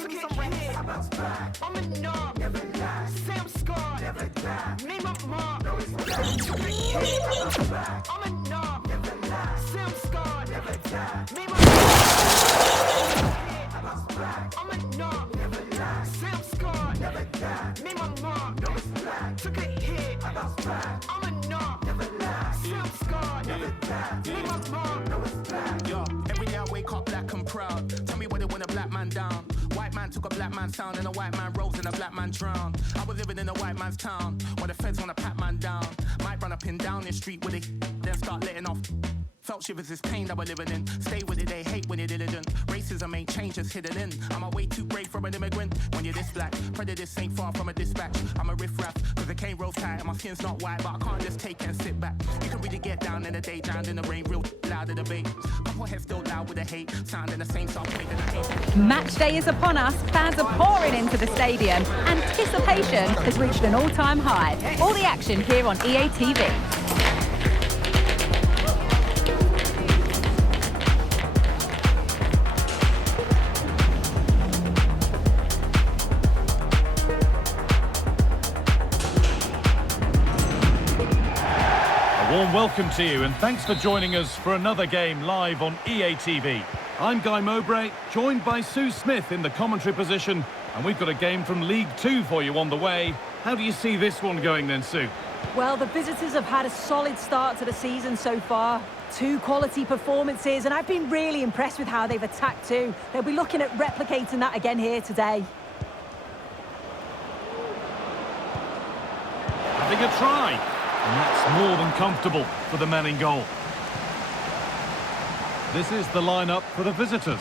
give me some rest. I bounce back. I'm a knob. Never last. Say I'm scarred. Never die. Name up mark. No, it's back. Took a hit. I bounce back. I'm a knob. Never last. Say I'm scarred. Never die. Name up mark. I bounce back. I'm a knob. Never last. Say I'm scarred. Never die. Name up mark. No, it's back. Took a hit. I bounce back. I'm a knob. Never last. Say I'm scarred. Never die. Name up mark. No, it's back. Yo, every day I wake up black and proud. Tell me what it when a black man down. White man took a black man's sound and a white man rose and a black man drowned. I was living in a white man's town when the feds wanna pat man down. Might run up and down the street with it, then start letting off. Felt shivers this pain that we're living in. Stay with it, they hate when you're diligent. Racism ain't change, just hidden in. I'm a way too brave for an immigrant. When you're this black, prejudice ain't far from a dispatch. I'm a riff-raff, cause the cane rolls tight and my skin's not white, but I can't just take and sit back. You can really get down in the day, drowned in the rain, real loud in the debate. Couple heads still loud with the hate, sounding the same song, making the hate. Match day is upon us. Fans are pouring into the stadium. Anticipation has reached an all-time high. All the action here on EA TV. Warm welcome to you and thanks for joining us for another game live on EA TV. I'm Guy Mowbray, joined by Sue Smith in the commentary position, and we've got a game from League Two for you on the way. How do you see this one going then, Sue? Well, the visitors have had a solid start to the season so far. 2 quality performances, and I've been really impressed with how they've attacked too. They'll be looking at replicating that again here today. Having a try. And that's more than comfortable for the man in goal. This is the lineup for the visitors.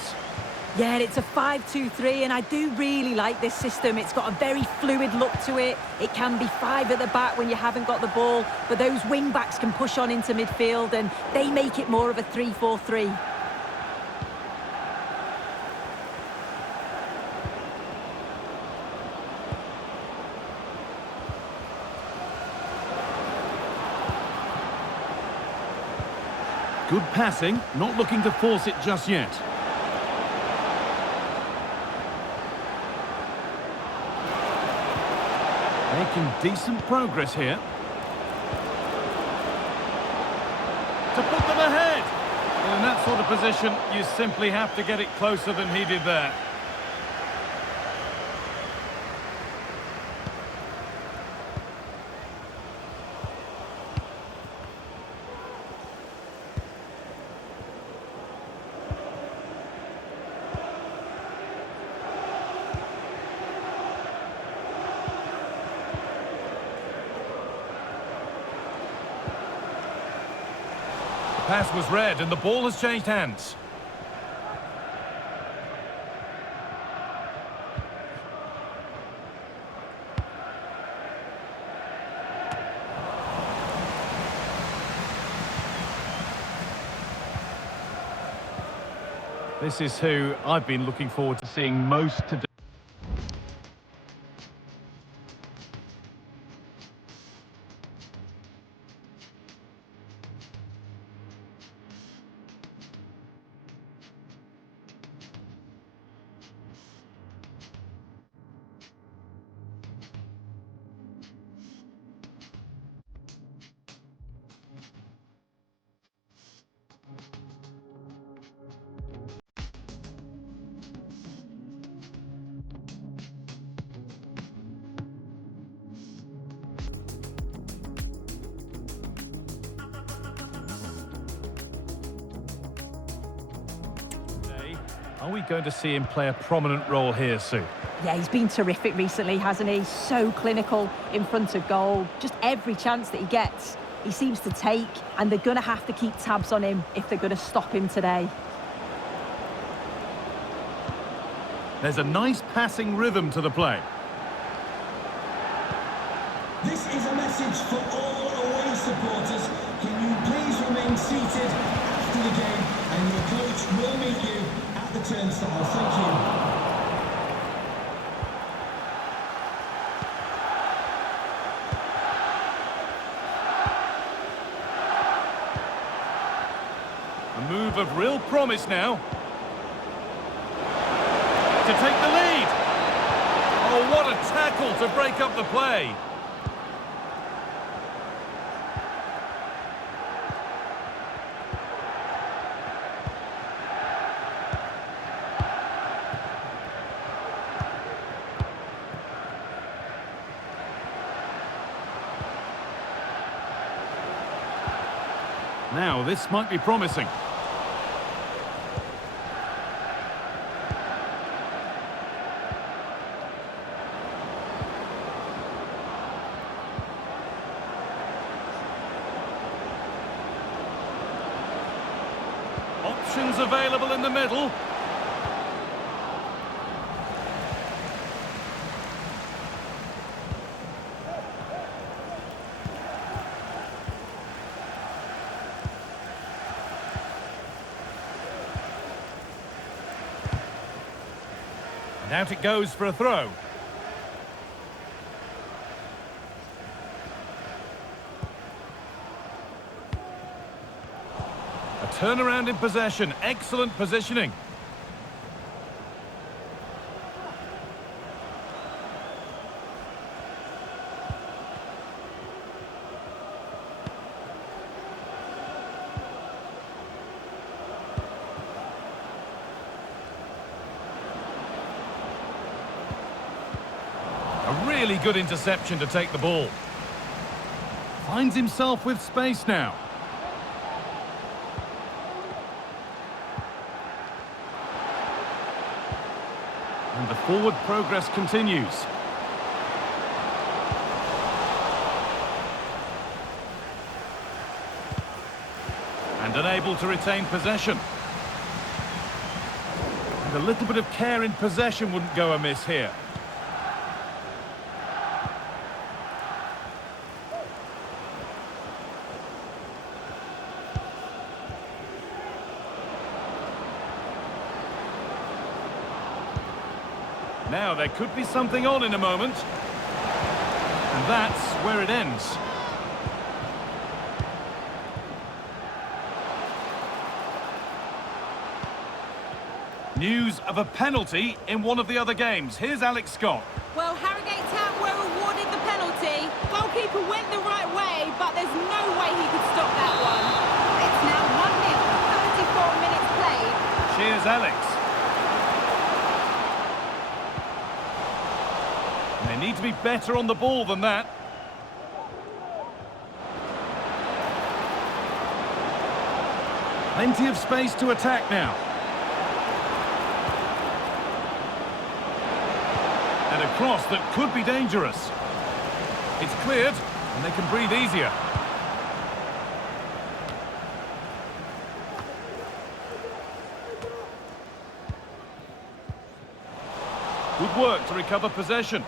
Yeah, it's a 5-2-3, and I do really like this system. It's got a very fluid look to it. It can be 5 at the back when you haven't got the ball, but those wing-backs can push on into midfield, and they make it more of a 3-4-3. Good passing, not looking to force it just yet. Making decent progress here. To put them ahead! Well, in that sort of position, you simply have to get it closer than he did there. Pass was read and the ball has changed hands. This is who I've been looking forward to seeing most today. Are we going to see him play a prominent role here, Sue? Yeah, he's been terrific recently, hasn't he? So clinical in front of goal. Just every chance that he gets, he seems to take, and they're going to have to keep tabs on him if they're going to stop him today. There's a nice passing rhythm to the play. This is a message for all away supporters. Can you please remain seated after the game, and your coach will meet you at the turnstile. Thank you. A move of real promise now. to take the lead. Oh, what a tackle to break up the play. Now, this might be promising. Options available in the middle. And out it goes for a throw. A turnaround in possession. Excellent positioning. A really good interception to take the ball. Finds himself with space now. And the forward progress continues. And unable to retain possession. And a little bit of care in possession wouldn't go amiss here. Now, there could be something on in a moment. And that's where it ends. News of a penalty in one of the other games. Here's Alex Scott. Well, Harrogate Town were awarded the penalty. Goalkeeper went the right way, but there's no way he could stop that one. It's now 1-0, 34 minutes played. Cheers, Alex. They need to be better on the ball than that. Plenty of space to attack now. And a cross that could be dangerous. It's cleared, and they can breathe easier. Good work to recover possession.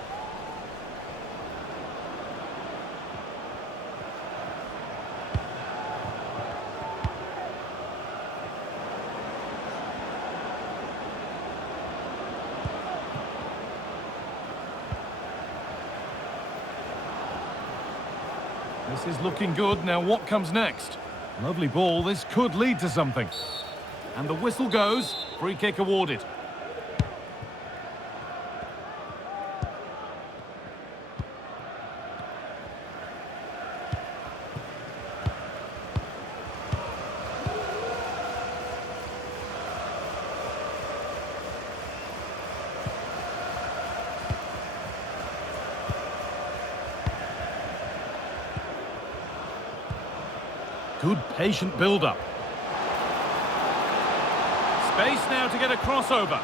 This is looking good. Now what comes next? Lovely ball. This could lead to something. And the whistle goes. Free kick awarded. Good patient build-up. Space now to get a crossover.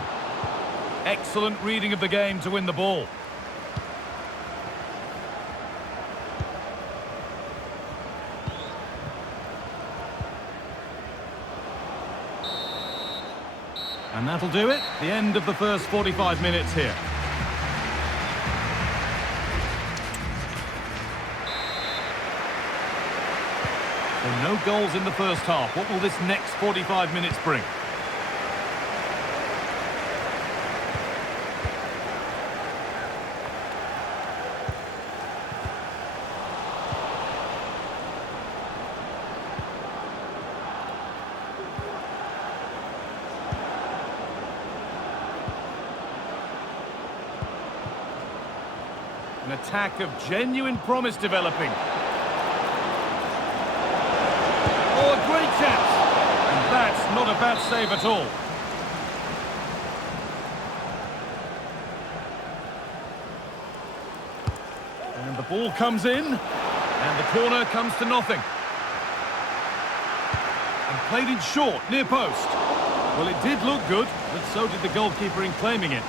Excellent reading of the game to win the ball. And that'll do it. The end of the first 45 minutes here. So no goals in the first half. What will this next 45 minutes bring? An attack of genuine promise developing. Oh, a great chance! And that's not a bad save at all. And the ball comes in, and the corner comes to nothing. And played in short, near post. Well, it did look good, but so did the goalkeeper in claiming it.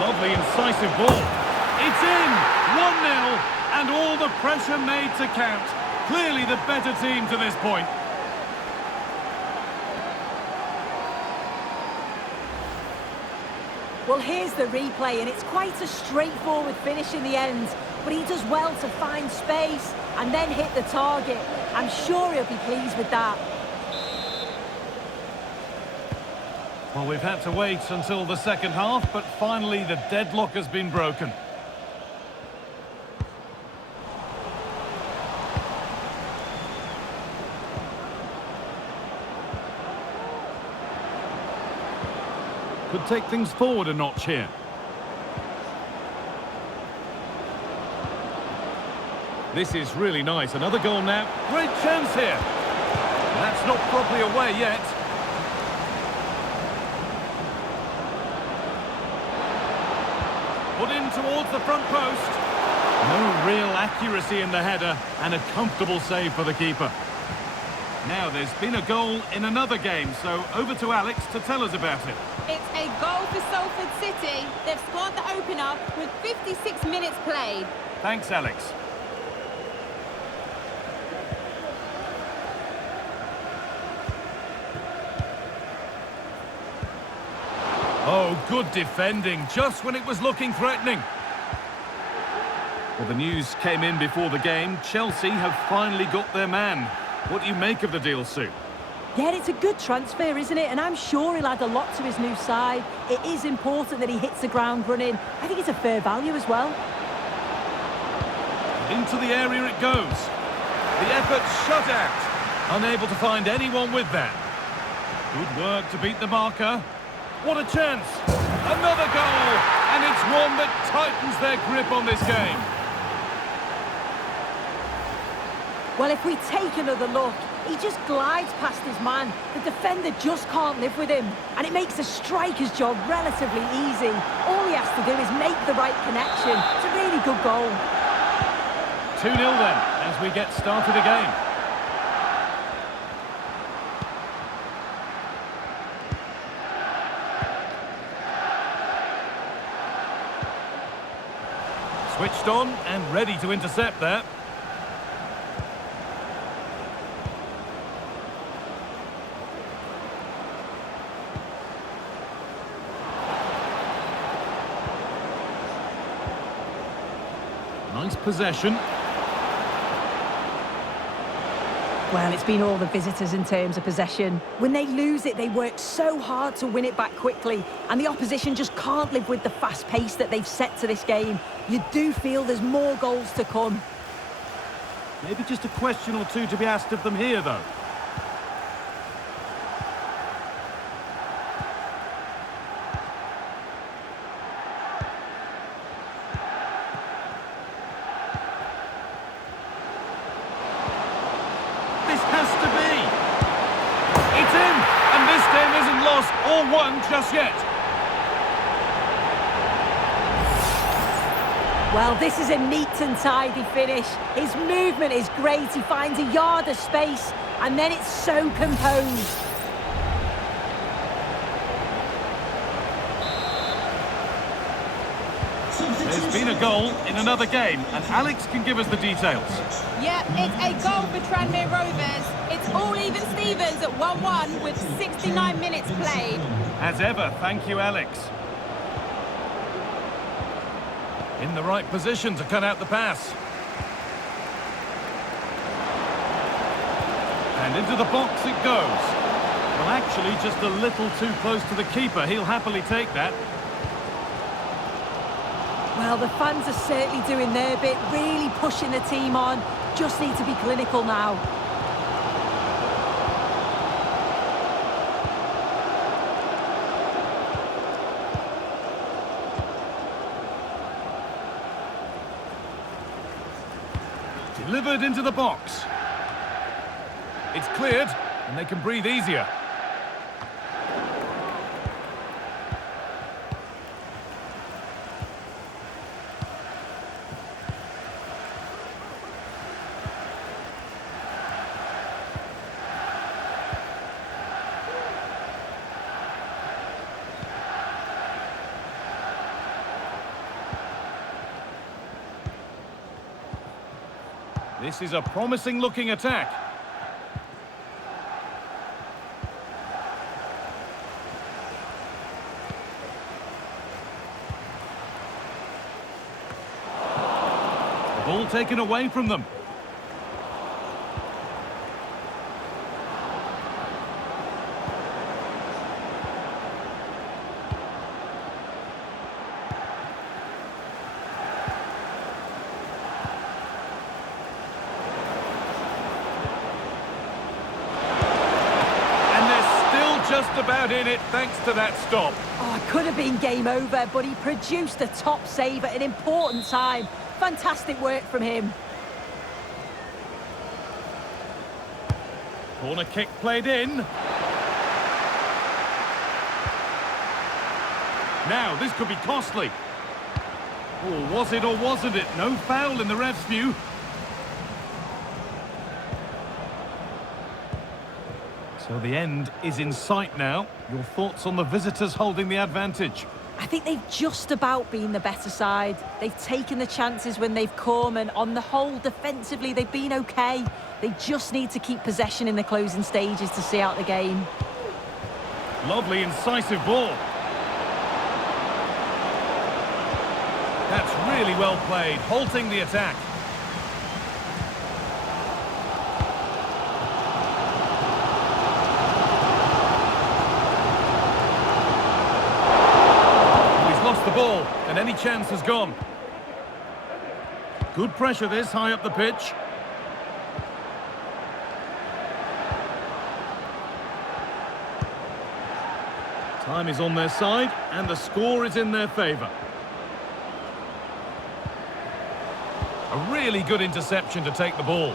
Lovely, incisive ball. It's in! 1-0, and all the pressure made to count. Clearly the better team to this point. Well, here's the replay, and it's quite a straightforward finish in the end. But he does well to find space and then hit the target. I'm sure he'll be pleased with that. Well, we've had to wait until the second half, but finally the deadlock has been broken. Could take things forward a notch here. This is really nice. Another goal now. Great chance here. That's not properly away yet. Put in towards the front post. No real accuracy in the header, and a comfortable save for the keeper. Now, there's been a goal in another game, so over to Alex to tell us about it. It's a goal for Salford City. They've scored the opener with 56 minutes played. Thanks, Alex. Oh, good defending, just when it was looking threatening. Well, the news came in before the game. Chelsea have finally got their man. What do you make of the deal, Sue? Yeah, it's a good transfer, isn't it? And I'm sure he'll add a lot to his new side. It is important that he hits the ground running. I think it's a fair value as well. Into the area it goes. The effort shut out. Unable to find anyone with that. Good work to beat the marker. What a chance! Another goal! And it's one that tightens their grip on this game. Well, if we take another look, he just glides past his man. The defender just can't live with him. And it makes the striker's job relatively easy. All he has to do is make the right connection. It's a really good goal. 2-0 then, as we get started again. Switched on and ready to intercept there. Nice possession. Well, it's been all the visitors in terms of possession. When they lose it, they work so hard to win it back quickly, and the opposition just can't live with the fast pace that they've set to this game. You do feel there's more goals to come. Maybe just a question or two to be asked of them here, though. Or won just yet. Well, this is a neat and tidy finish. His movement is great. He finds a yard of space, and then it's so composed. There's been a goal in another game, and Alex can give us the details. Yeah, it's a goal for Tranmere Rovers. It's all even Stevens at 1-1 with 69 minutes played. As ever, thank you, Alex. In the right position to cut out the pass. And into the box it goes. Well, actually, just a little too close to the keeper. He'll happily take that. Well, the fans are certainly doing their bit, really pushing the team on. Just need to be clinical now. Delivered into the box. It's cleared, and they can breathe easier. This is a promising-looking attack. The ball taken away from them. Just about in it, thanks to that stop. Oh, it could have been game over, but he produced a top save at an important time. Fantastic work from him. Corner kick played in. Now, this could be costly. Oh, was it or wasn't it? No foul in the ref's view. So the end is in sight now. Your thoughts on the visitors holding the advantage? I think they've just about been the better side. They've taken the chances when they've come, and on the whole, defensively, they've been okay. They just need to keep possession in the closing stages to see out the game. Lovely, incisive ball. That's really well played, halting the attack. The ball, and any chance has gone. Good pressure this, high up the pitch. Time is on their side, and the score is in their favour. A really good interception to take the ball.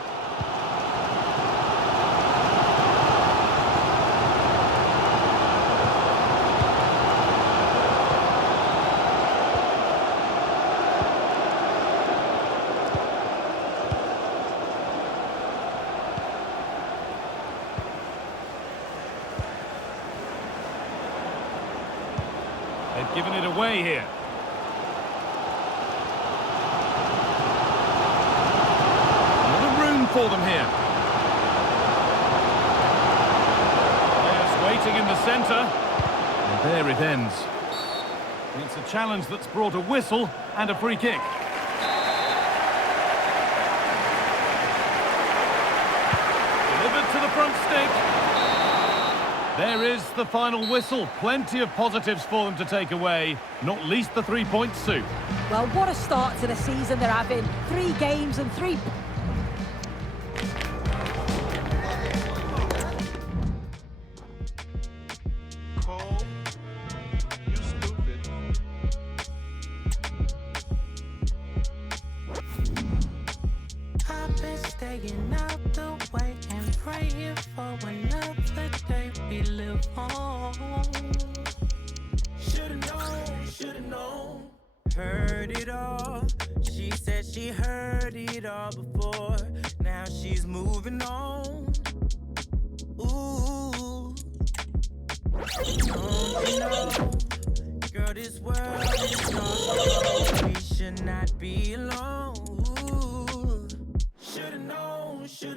They've given it away here. Another room for them here. Players waiting in the centre. And there it ends. It's a challenge that's brought a whistle and a free kick. Delivered to the front stick. There is the final whistle. Plenty of positives for them to take away, not least the 3 points, Sue. Well, what a start to the season they're having. 3 games and 3... Cole, you stupid. I've been staying out the way and praying for another day we live on. Should've known. Heard it all. She said she heard it all before. Now she's moving on. Ooh. Don't you know, girl, this world is yours. We should not be alone. Ooh. Should've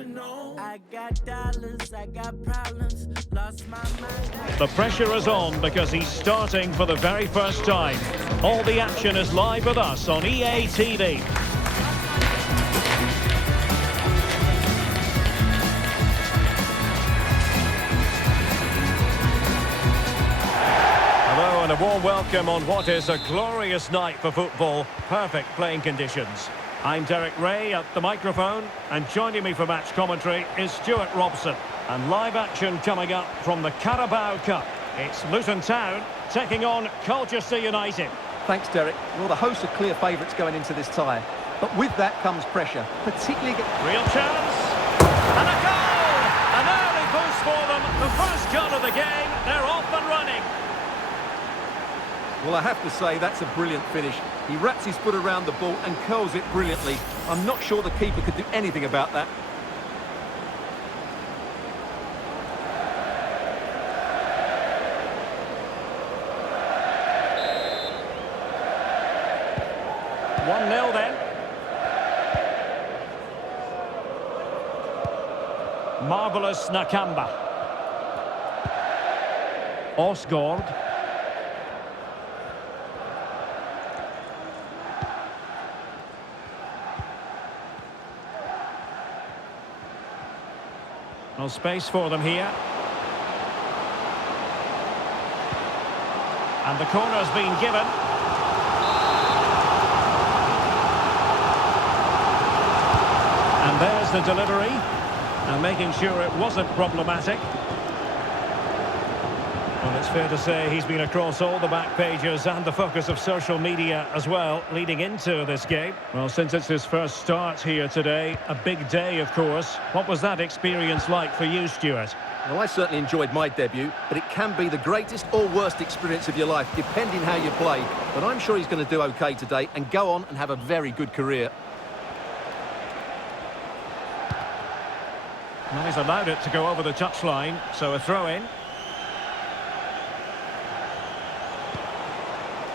known. I got dollars, I got problems, lost my mind. The pressure is on because he's starting for the very first time. All the action is live with us on EA TV. Hello and a warm welcome on what is a glorious night for football. Perfect playing conditions. I'm Derek Ray at the microphone, and joining me for match commentary is Stuart Robson. And live action coming up from the Carabao Cup. It's Luton Town taking on Colchester United. Thanks, Derek. Well, the hosts are clear favourites going into this tie. But with that comes pressure, particularly... Real chance. And a goal! An early boost for them. The first goal of the game. They're off and running. Well, I have to say, that's a brilliant finish. He wraps his foot around the ball and curls it brilliantly. I'm not sure the keeper could do anything about that. One 0 then. Marvellous Nakamba. Osgård. No space for them here. And the corner's been given. And there's the delivery. And making sure it wasn't problematic. Well, it's fair to say he's been across all the back pages and the focus of social media as well, leading into this game. Well, since it's his first start here today, a big day, of course. What was that experience like for you, Stuart? Well, I certainly enjoyed my debut, but it can be the greatest or worst experience of your life, depending how you play. But I'm sure he's going to do okay today and go on and have a very good career. Well, he's allowed it to go over the touchline, so a throw-in.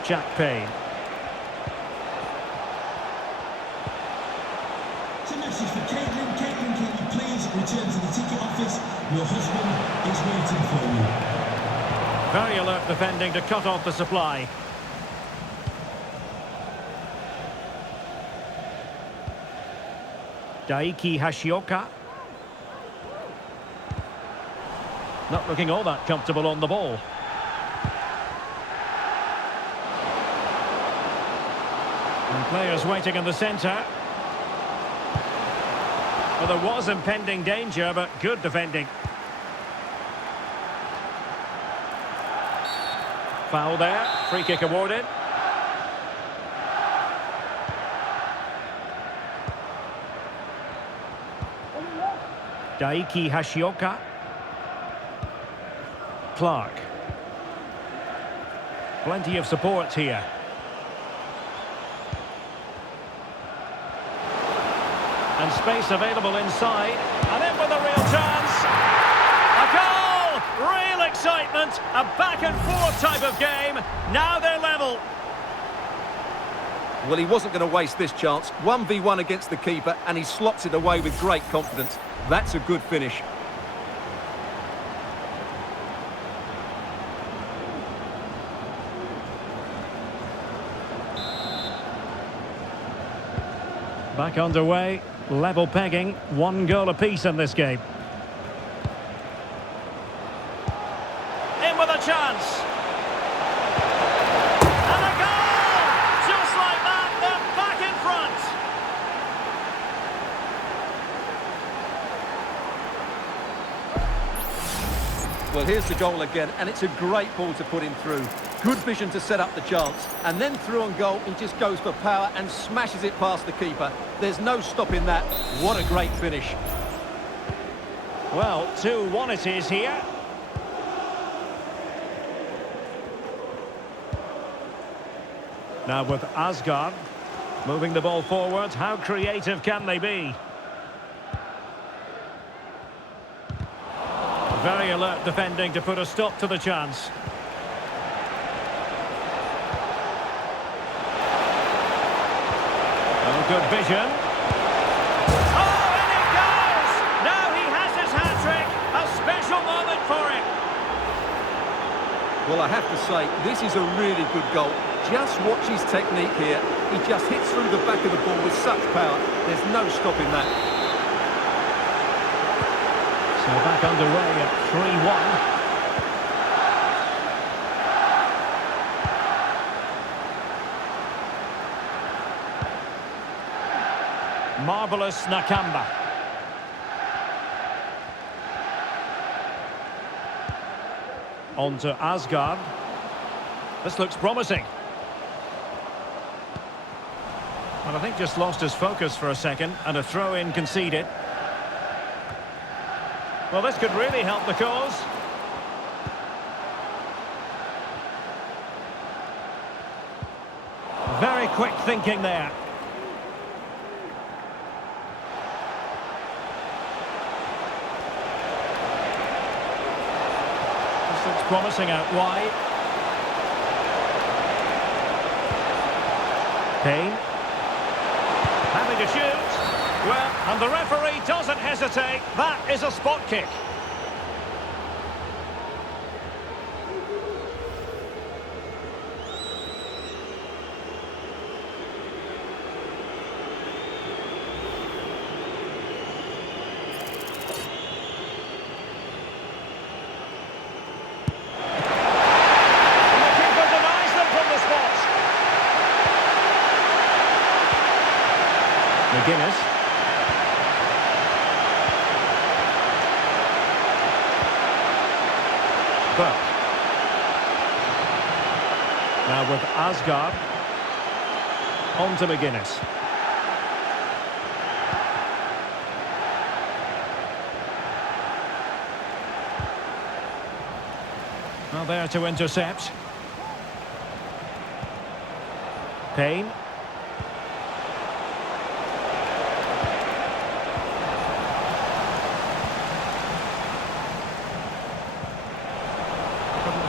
Jack Payne. It's a message for Caitlin. Caitlin, can you please return to the ticket office? Your husband is waiting for you. Very alert defending to cut off the supply. Daiki Hashioka. Not looking all that comfortable on the ball. And players waiting in the centre. Well, there was impending danger, but good defending. Foul there. Free kick awarded. Daiki Hashioka. Clark. Plenty of support here. And space available inside. And in with a real chance. A goal! Real excitement. A back and forth type of game. Now they're level. Well, he wasn't going to waste this chance. 1v1 against the keeper, and he slots it away with great confidence. That's a good finish. Back underway, level pegging, 1 goal apiece in this game. In with a chance. And a goal! Just like that, they're back in front. Well, here's the goal again, and it's a great ball to put him through. Good vision to set up the chance, and then through on goal, he just goes for power and smashes it past the keeper. There's no stopping that. What a great finish. Well, 2-1 it is here. Now with Asgard, moving the ball forward, how creative can they be? Very alert defending to put a stop to the chance. Oh, good vision. Oh, and it goes! Now he has his hat-trick. A special moment for him. Well, I have to say, this is a really good goal. Just watch his technique here. He just hits through the back of the ball with such power. There's no stopping that. So back underway at 3-1. Marvellous Nakamba. On to Asgard. This looks promising. Well, I think just lost his focus for a second, and a throw-in conceded. Well, this could really help the cause. Very quick thinking there. This looks promising out wide. Payne. Happy to shoot. Well, and the referee doesn't hesitate. That is a spot kick. McGuinness. Burke. Now with Asgard. On to McGuinness. Well, there to intercept. Payne.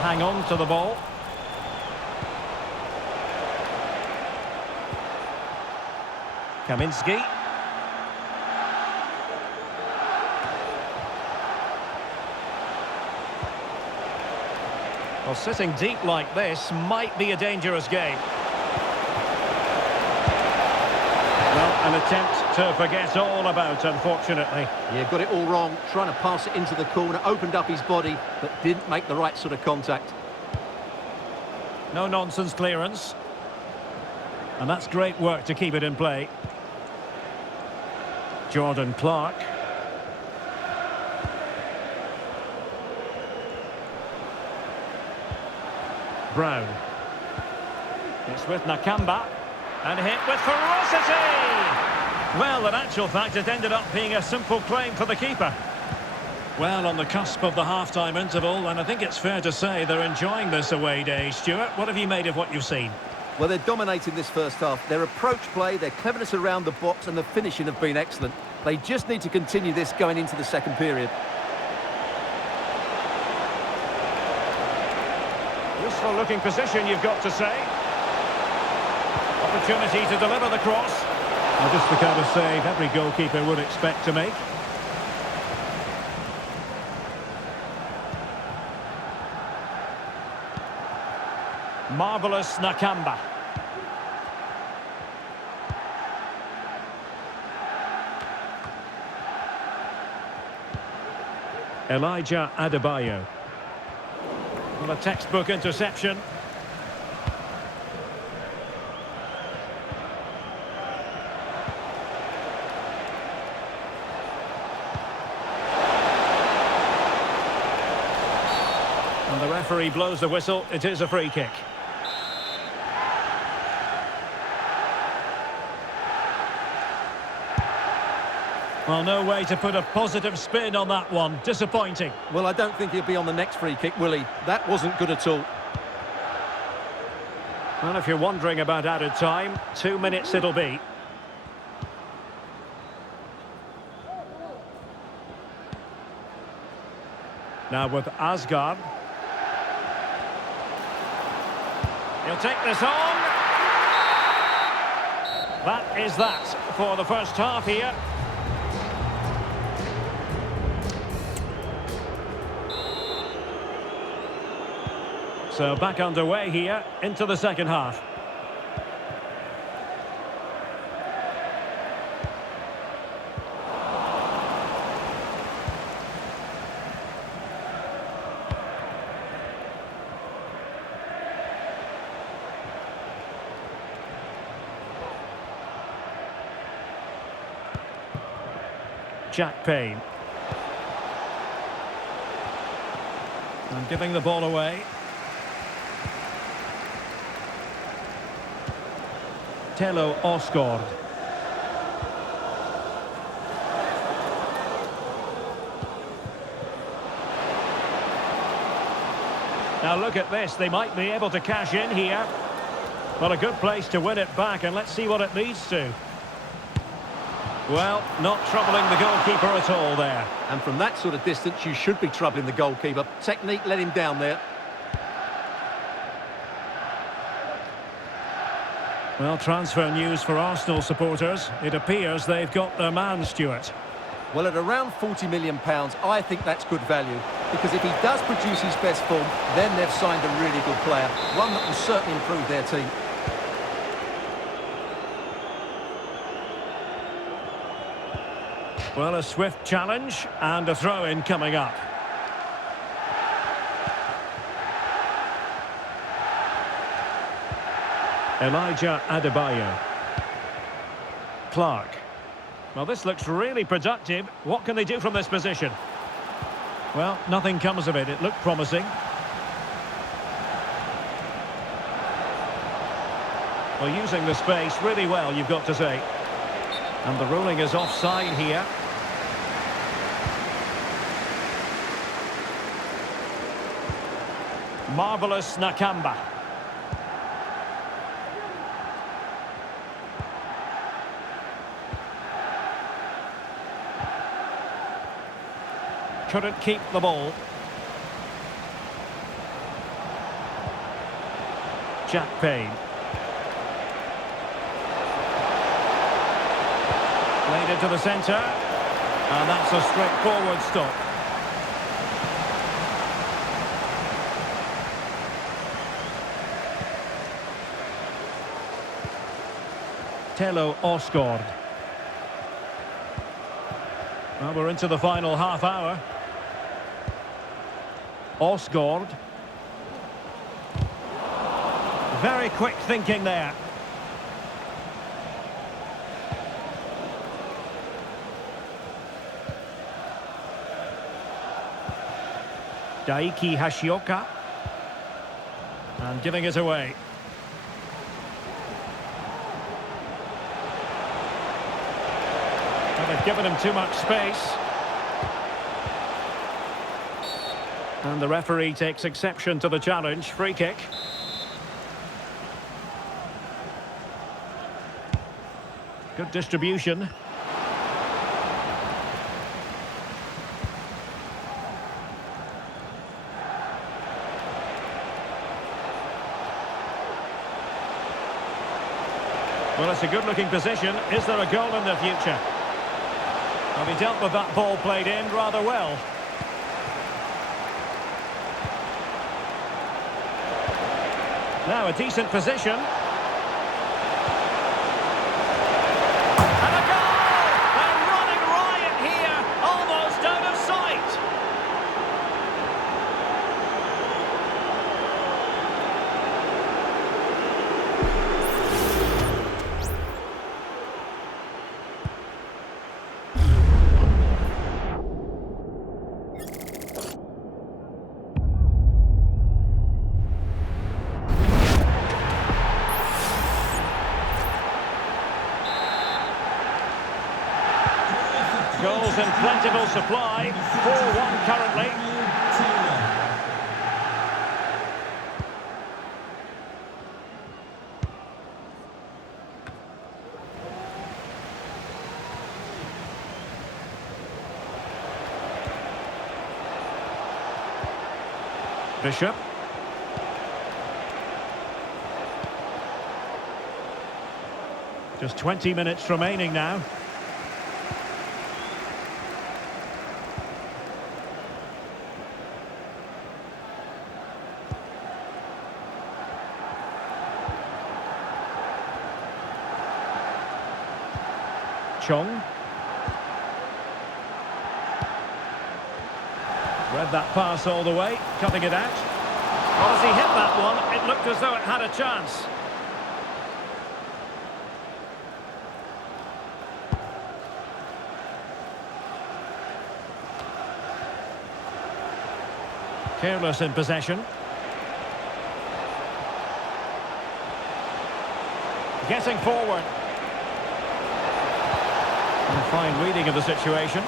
Hang on to the ball. Kaminski. Well, sitting deep like this might be a dangerous game. Well, an attempt to forget all about, unfortunately. Yeah, got it all wrong, trying to pass it into the corner, opened up his body, but didn't make the right sort of contact. No-nonsense clearance. And that's great work to keep it in play. Jordan Clark. Brown. It's with Nakamba. And hit with ferocity! Well, in actual fact, it ended up being a simple claim for the keeper. Well, on the cusp of the half-time interval, and I think it's fair to say they're enjoying this away day. Stuart, what have you made of what you've seen? Well, they're dominating this first half. Their approach play, their cleverness around the box and the finishing have been excellent. They just need to continue this going into the second period. Useful looking position, you've got to say. Opportunity to deliver the cross. Well, just the kind of save every goalkeeper would expect to make. Marvellous Nakamba. Elijah Adebayo. Well, a textbook interception. And the referee blows the whistle. It is a free kick. Well, no way to put a positive spin on that one. Disappointing. Well, I don't think he'll be on the next free kick, will he? That wasn't good at all. Well, if you're wondering about added time, 2 minutes it'll be. Now with Asgard. He'll take this on. That is that for the first half here. So back underway here into the second half. Jack Payne. And giving the ball away. Telo Osgård. Now look at this, they might be able to cash in here. Well, a good place to win it back, and let's see what it leads to. Well, not troubling the goalkeeper at all there. And from that sort of distance, you should be troubling the goalkeeper. Technique let him down there. Well, transfer news for Arsenal supporters. It appears they've got their man, Stuart. Well, at around £40 million, I think that's good value. Because if he does produce his best form, then they've signed a really good player. One that will certainly improve their team. Well, a swift challenge and a throw-in coming up. Elijah Adebayo. Clark. Well, this looks really productive. What can they do from this position? Well, nothing comes of it. It looked promising. Well, using the space really well, you've got to say. And the ruling is offside here. Marvellous Nakamba. Couldn't keep the ball. Jack Payne. Played into the centre. And that's a straightforward stop. Telo Osgård. Well, we're into the final half hour. Osgård. Very quick thinking there. Daiki Hashioka. And giving it away. Well, they've given him too much space. And the referee takes exception to the challenge. Free kick. Good distribution. Well, it's a good-looking position. Is there a goal in the future? Well, he dealt with that ball played in rather well. Now a decent position. And a goal! They're running riot here, almost out of sight. Goals in plentiful supply, 4-1 currently. Bishop. Just 20 minutes remaining now. Chong. Read that pass all the way, cutting it out. Well, as he hit that one, it looked as though it had a chance. Careless in possession. getting forward. And a fine reading of the situation.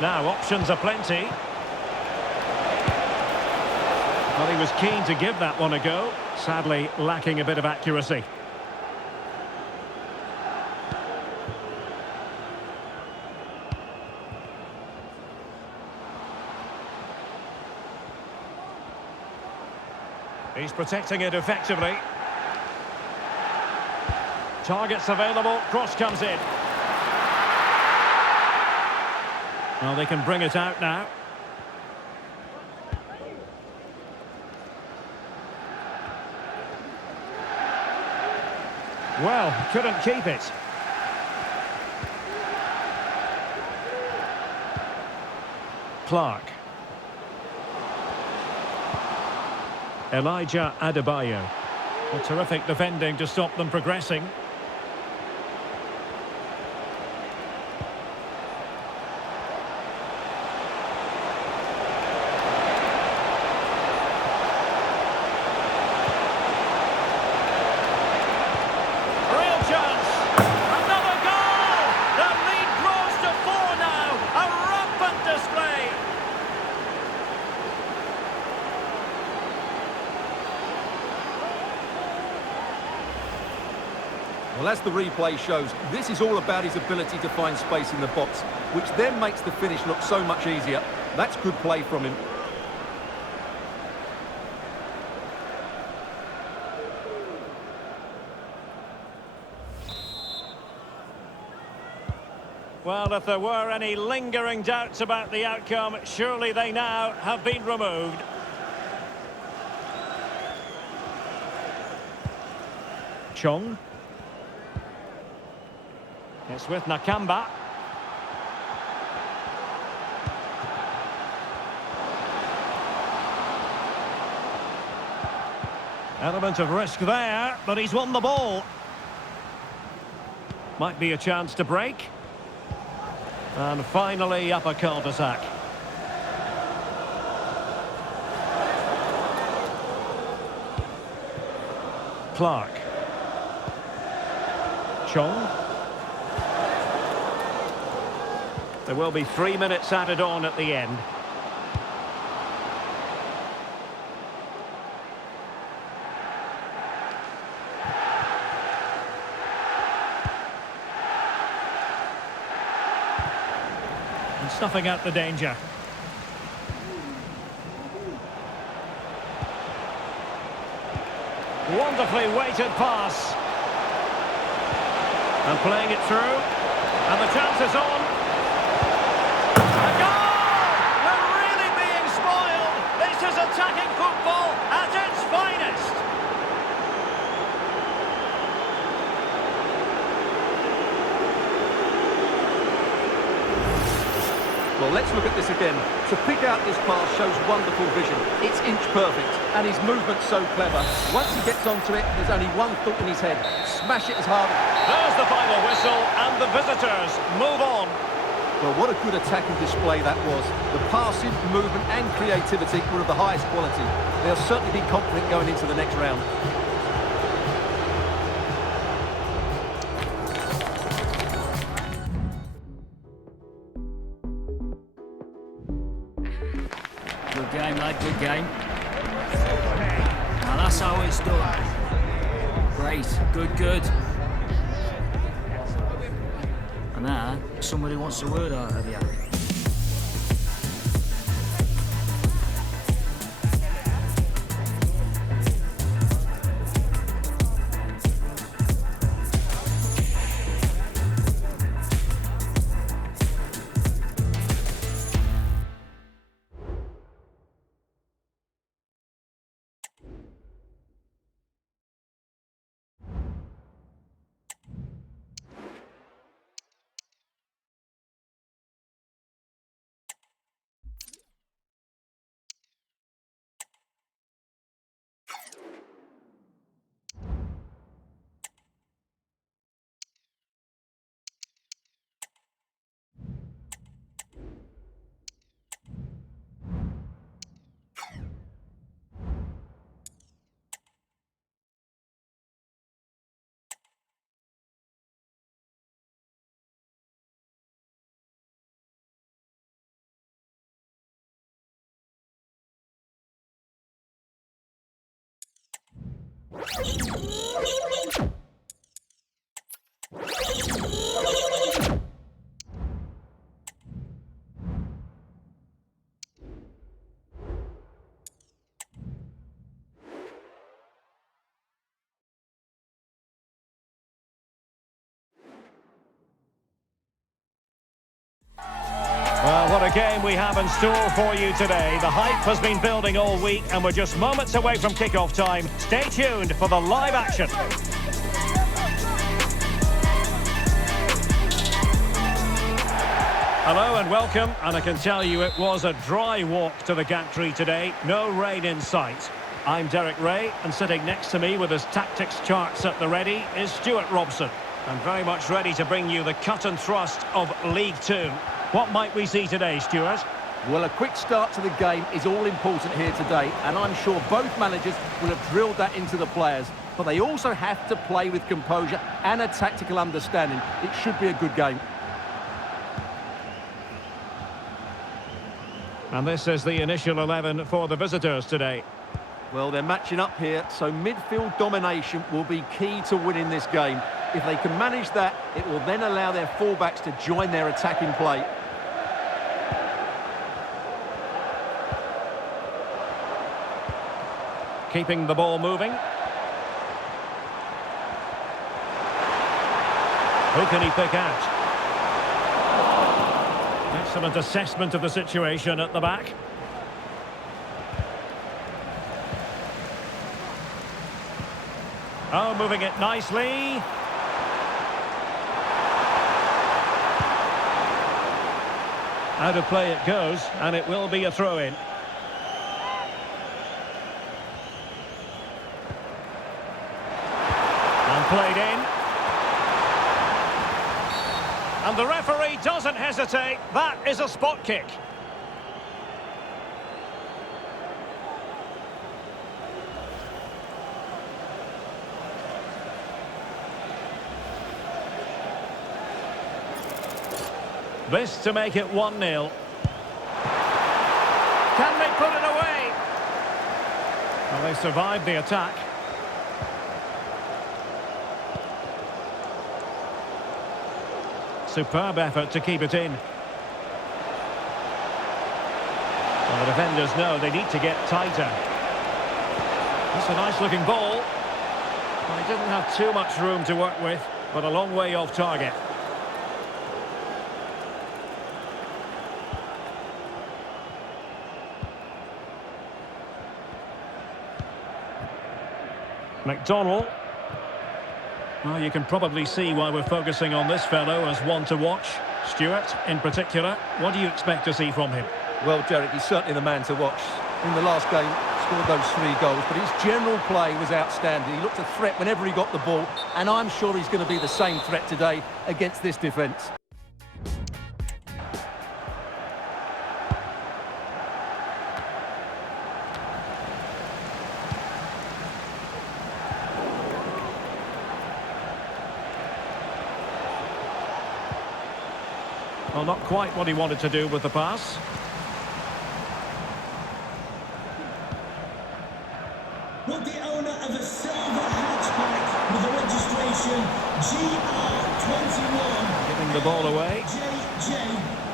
Now, options are plenty. Well, he was keen to give that one a go. Sadly, lacking a bit of accuracy. He's protecting it effectively. Targets available, cross comes in. Well, they can bring it out now. Well, couldn't keep it. Clark. Elijah Adebayo. A terrific defending to stop them progressing. Well, as the replay shows, this is all about his ability to find space in the box, which then makes the finish look so much easier. That's good play from him. Well, if there were any lingering doubts about the outcome, surely they now have been removed. Chong. It's with Nakamba. Element of risk there, but he's won the ball. Might be a chance to break. And finally up a cul-de-sac. Clark. Chong. There will be 3 minutes added on at the end. And snuffing out the danger. Wonderfully weighted pass. And playing it through. And the chance is on. A goal! We're really being spoiled. This is attacking football at its finest. Well, let's look at this again. To pick out this pass shows wonderful vision. It's inch perfect, and his movement's so clever. Once he gets onto it, there's only one thought in his head. Smash it as hard. There's the final whistle, and the visitors move on. Well, what a good attacking display that was. The passing, movement and creativity were of the highest quality. They'll certainly be confident going into the next round. Good game, lad, good game. Now that's how it's done. Great, good. And now, somebody wants a word out of you. Well, what a game we have in store for you today. The hype has been building all week and we're just moments away from kick-off time. Stay tuned for the live action. Hello and welcome, and I can tell you it was a dry walk to the gantry today. No rain in sight. I'm Derek Ray, and sitting next to me with his tactics charts at the ready is Stuart Robson. And very much ready to bring you the cut and thrust of League Two. What might we see today, Stuart? Well, a quick start to the game is all important here today, and I'm sure both managers will have drilled that into the players. But they also have to play with composure and a tactical understanding. It should be a good game. And this is the initial 11 for the visitors today. Well, they're matching up here, so midfield domination will be key to winning this game. If they can manage that, it will then allow their fullbacks to join their attacking play. Keeping the ball moving. Who can he pick out? Excellent assessment of the situation at the back. Oh, moving it nicely. Out of play it goes, and it will be a throw-in. And played in. And the referee doesn't hesitate. That is a spot kick. This to make it 1-0. Can they put it away? Well, they survived the attack. Superb effort to keep it in. Well, the defenders know they need to get tighter. That's a nice looking ball. Well, he didn't have too much room to work with, but a long way off target. McDonald. Well, you can probably see why we're focusing on this fellow as one to watch. Stuart, in particular, what do you expect to see from him? Well, Derek, he's certainly the man to watch. In the last game, scored those 3 goals, but his general play was outstanding. He looked a threat whenever he got the ball, and I'm sure he's going to be the same threat today against this defence. Well, not quite what he wanted to do with the pass. With the owner of a silver hatchback with the registration GR21. Giving the ball away. JJ,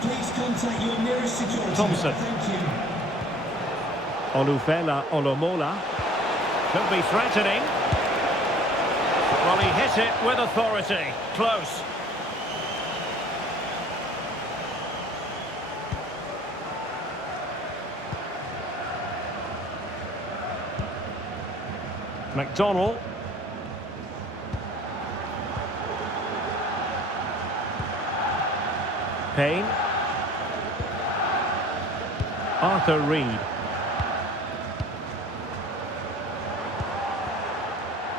please contact your nearest security. Thompson. Thank you. Olufela Olomola. Could be threatening. Well, he hit it with authority. Close. McDonald. Payne. Arthur Reed.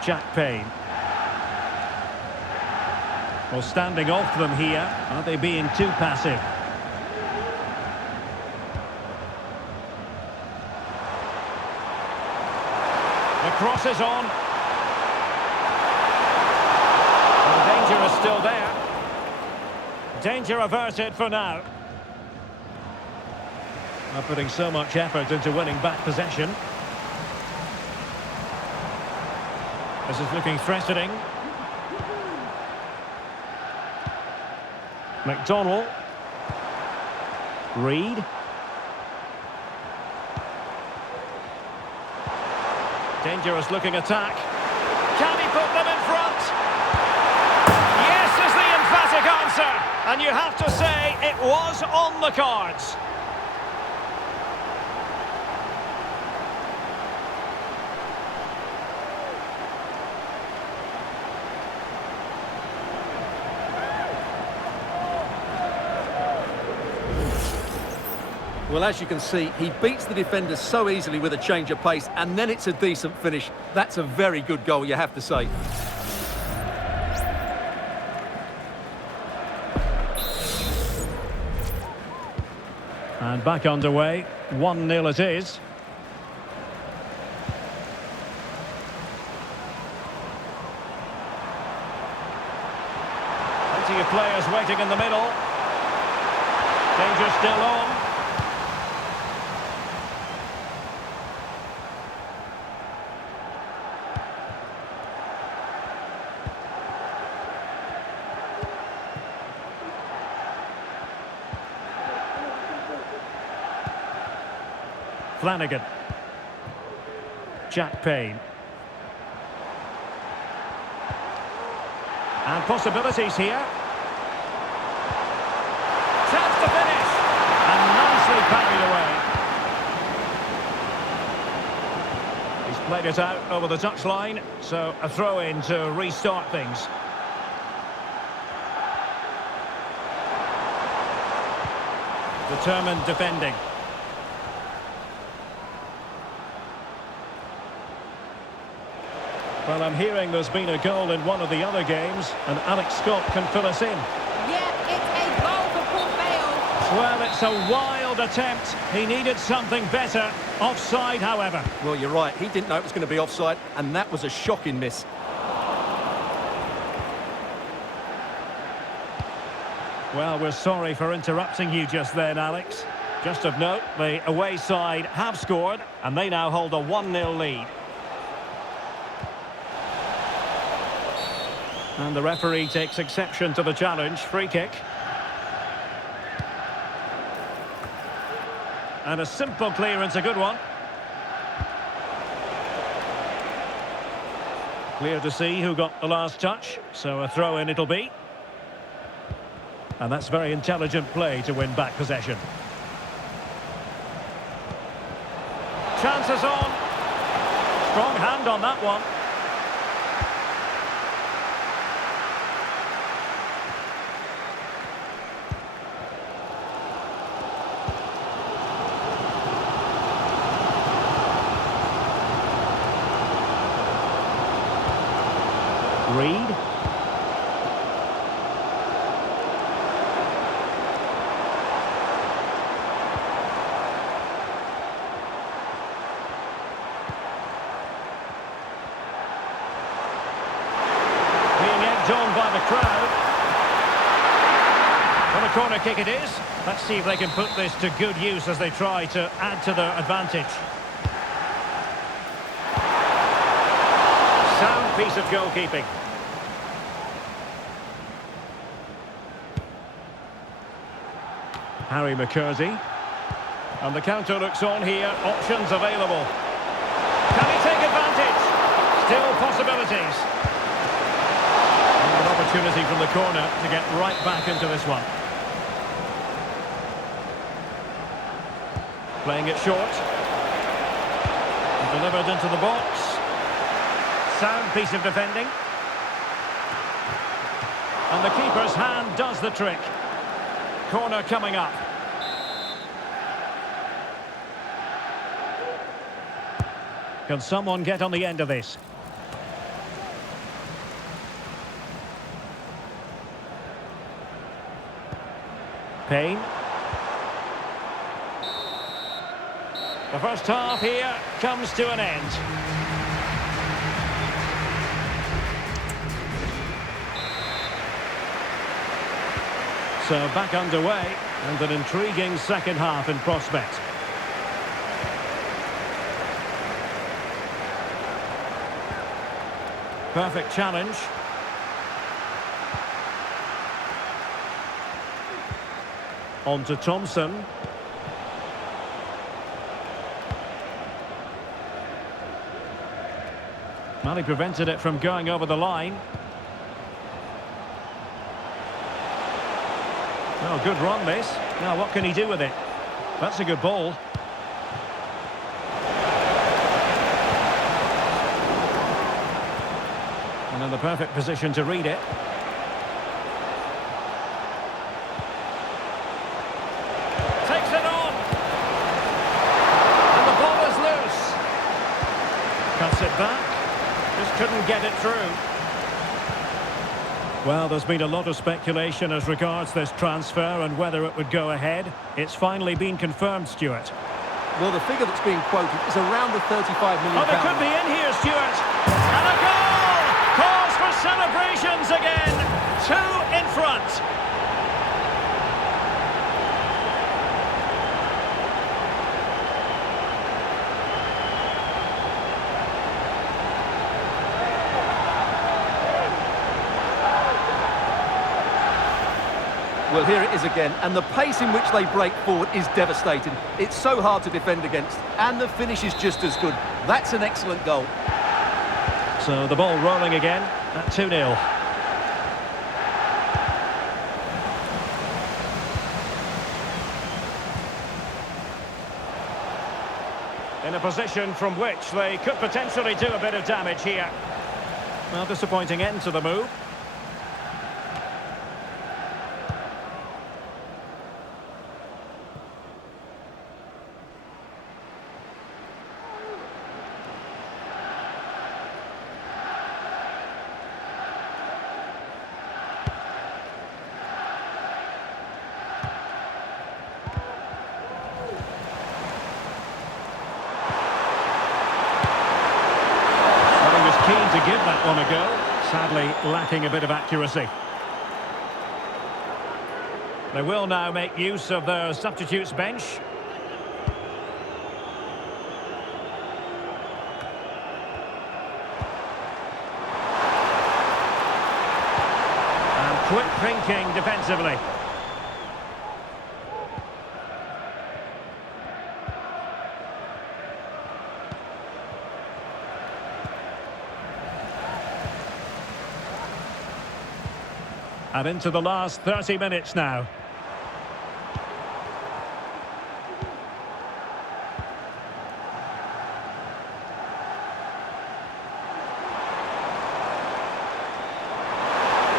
Jack Payne. Well, standing off them here. Are they being too passive? The cross is on. Well, the danger is still there. Danger averted for now. They're putting so much effort into winning back possession. This is looking threatening. McDonnell. Reed. Dangerous looking attack. Can he put them in front? Yes is the emphatic answer. And you have to say it was on the cards. Well, as you can see, he beats the defender so easily with a change of pace, and then it's a decent finish. That's a very good goal, you have to say. And back underway. 1-0 it is. Plenty of players waiting in the middle. Danger still on. Flanagan. Jack Payne. And possibilities here. Chance to finish. And nicely parried away. He's played it out over the touchline, so a throw-in to restart things. Determined defending. Well, I'm hearing there's been a goal in one of the other games, and Alex Scott can fill us in. Yeah, it's a goal for Port Vale. Well, it's a wild attempt. He needed something better. Offside, however. Well, you're right. He didn't know it was going to be offside, and that was a shocking miss. Well, we're sorry for interrupting you just then, Alex. Just of note, the away side have scored, and they now hold a 1-0 lead. And the referee takes exception to the challenge. Free kick. And a simple clearance, a good one. Clear to see who got the last touch, so a throw-in it'll be. And that's very intelligent play to win back possession. Chances on. Strong hand on that one. Reed. Being egged on by the crowd. Well, a corner kick it is. Let's see if they can put this to good use as they try to add to their advantage. Sound piece of goalkeeping. Harry McKersey. And the counter looks on here. Options available. Can he take advantage? Still possibilities. And an opportunity from the corner to get right back into this one. Playing it short. And delivered into the box. Sound piece of defending. And the keeper's hand does the trick. Corner coming up. Can someone get on the end of this? Payne. The first half here comes to an end. So back underway, and an intriguing second half in prospect. perfect challenge. On to Thompson. Well, he prevented it from going over the line. Oh, good run this. Now, what can he do with it? That's a good ball. And in the perfect position to read it. Takes it on. And the ball is loose. Cuts it back. Just couldn't get it through. Well, there's been a lot of speculation as regards this transfer and whether it would go ahead. It's finally been confirmed, Stuart. Well, the figure that's being quoted is around the £35 million. Oh, they could be in here, Stuart. And a goal! Calls for celebrations again. 2 in front. Well, here it is again, and the pace in which they break forward is devastating. It's so hard to defend against, and the finish is just as good. That's an excellent goal. So the ball rolling again at 2-0. In a position from which they could potentially do a bit of damage here. Well, disappointing end to the move. Keen to give that one a go, sadly lacking a bit of accuracy. They will now make use of their substitutes bench. And quick thinking defensively. And into the last 30 minutes now.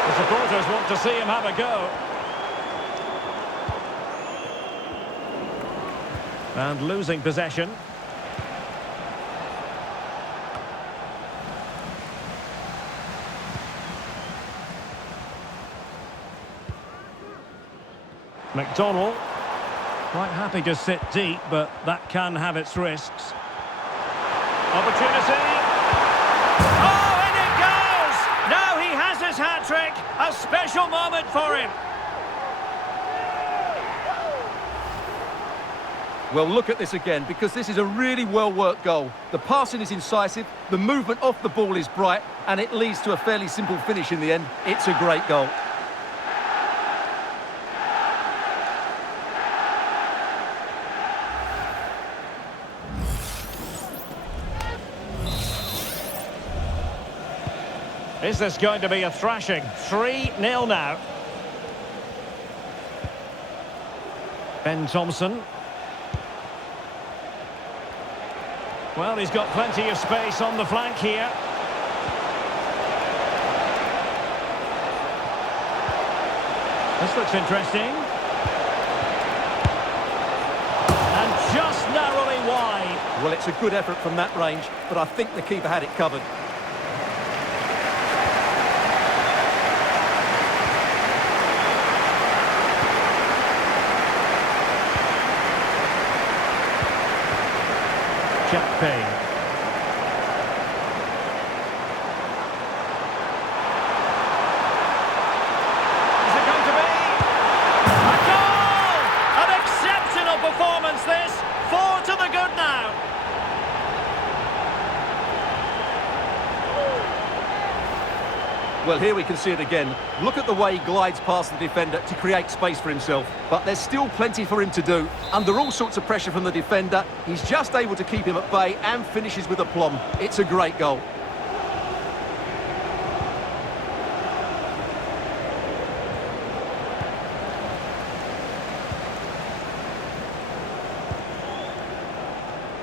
The supporters want to see him have a go. And losing possession. McDonnell, quite happy to sit deep, but that can have its risks. Opportunity. Oh, in it goes! Now he has his hat-trick. A special moment for him. Well, look at this again, because this is a really well-worked goal. The passing is incisive, the movement off the ball is bright, and it leads to a fairly simple finish in the end. It's a great goal. Is this going to be a thrashing? 3-0 now. Ben Thompson. Well, he's got plenty of space on the flank here. This looks interesting. And just narrowly wide. Well, it's a good effort from that range, but I think the keeper had it covered. Jack Payne. Is it going to be? A goal! An exceptional performance this. 4 to the good now. Well, here we can see it again. Look at the way he glides past the defender to create space for himself. But there's still plenty for him to do. Under all sorts of pressure from the defender, he's just able to keep him at bay and finishes with aplomb. It's a great goal.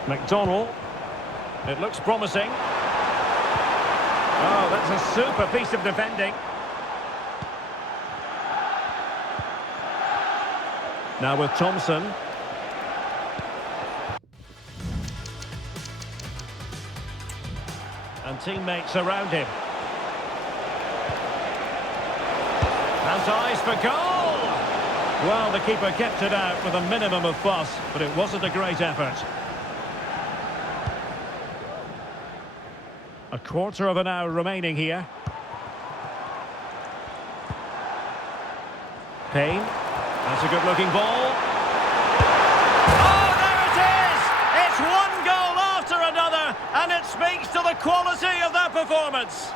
McDonald. It looks promising. Oh, that's a super piece of defending. Now with Thompson. And teammates around him. And eyes for goal! Well, the keeper kept it out with a minimum of fuss, but it wasn't a great effort. A quarter of an hour remaining here. Payne. That's a good-looking ball. Oh, there it is! It's one goal after another, and it speaks to the quality of that performance.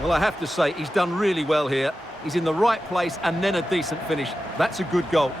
Well, I have to say, he's done really well here. He's in the right place and then a decent finish. That's a good goal.